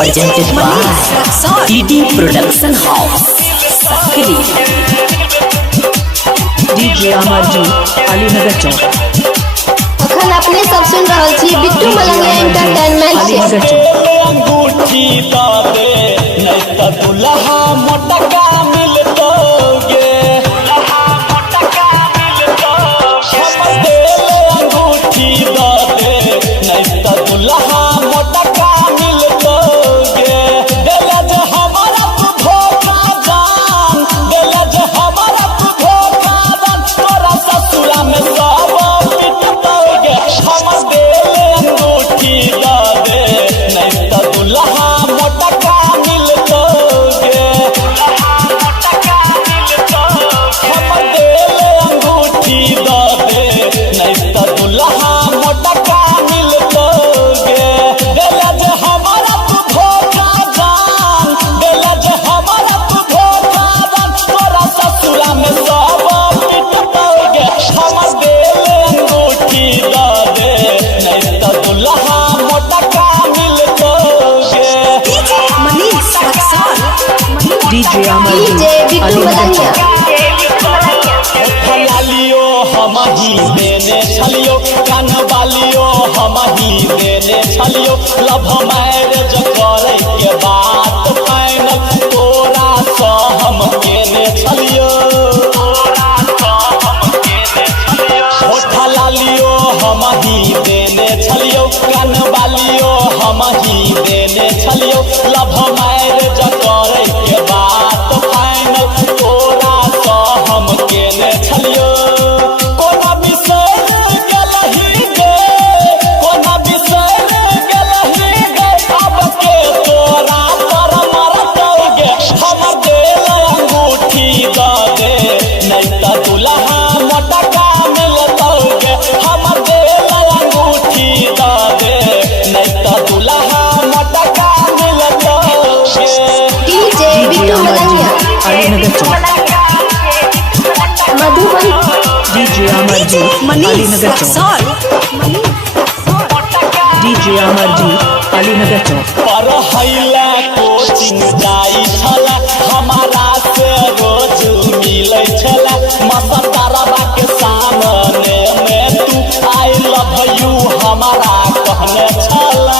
presented by DD Production House, Sakri. DJ Amarji Alinagar चौक। अखन अपने सब सुन रहल छी बिट्टू मलंगिया एंटरटेनमेंट से। अंगूठी दा दे नहीं तो दुल्हा मोटका मिलतोगे, दुल्हा मोटका मिलतोगे। अंगूठी दा दे नहीं तो दुल्हा मोटका मिलतोगे। दिल जो हमारा तू धोखा जान, दिल जो हमारा तू धोखा जान, तोरा ससुरा में सब पिटतोगे। हम दिल अंगूठी दा दे नहीं तो दुल्हा मोटका मिलतोगे, दुल्हा मोटका मिलतोगे। हम दिल अंगूठी दा दे नहीं तो दुल्हा मोटका मिलतोगे। दिल जो हमारा तू धोखा जान, दिल जो हमारा तू धोखा जान, तोरा ससुरा में सब पिटतोगे। हम दिल अंगूठी दा दे नहीं तो दुल्हा मोटका मिलतोगे। DJ Amarji DJ Bittu Alinagar Malangia. चौक। फलालियो हम ही देने छलियो, कान वालियो हम ही देने छलियो। लव मैरिज करे के बात फाइनल तोरा सँ हम केने छलियो, तोरा सँ हम केने छलियो। फलालियो हम ही देने छलियो, कान वालियो हम ही देने छलियो। लव मैरिज करे के बात फाइनल तोरा सँ हम केने छलियो। कोना बिसर गेलही गे, कोना बिसर गेलही गे, अब के तोरा पर मरतोगे। हम दिल अंगूठी दा दे नहीं तो दुल्हा मोटका मिलतोगे। हम दिल अंगूठी दा दे नहीं तो दुल्हा मोटका मिलतोगे। DJ बिट्टू अमरजी मलंगिया। अलीनगर चौक। मधुबन DJ अमरजी अलीनगर चौक। DJ अमरजी अलीनगर चौक। पढ़ैला कोचिंग जाई छला, हमारा से रोज मिलै छला। मसतरवा के सामने में तू आई लव यू हमारा कहने छला,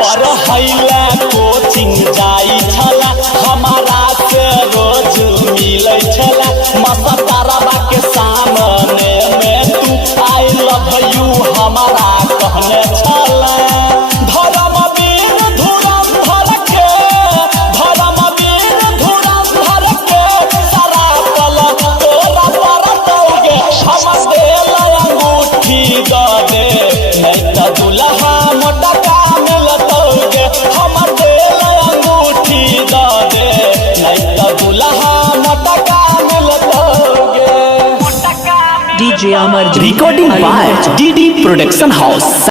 पढ़ैला कोचिंग जाई छला, हमारा से रोज मिलै छला। मसतरवा के सामने में तू आई लव यू हमारा कहने छला। धर्मवीर धुरंधर के, धर्मवीर धुरंधर के सारा पल तोरा परतोगे। हम दिल अंगूठी दा दे नहीं तो दुल्हा मोटका मिलतोगे। हम दिल अंगूठी दा दे नहीं तो दुल्हा मोटका मिलतोगे। DJ Amarji Recording by Alinagar Chowk. DD Production House.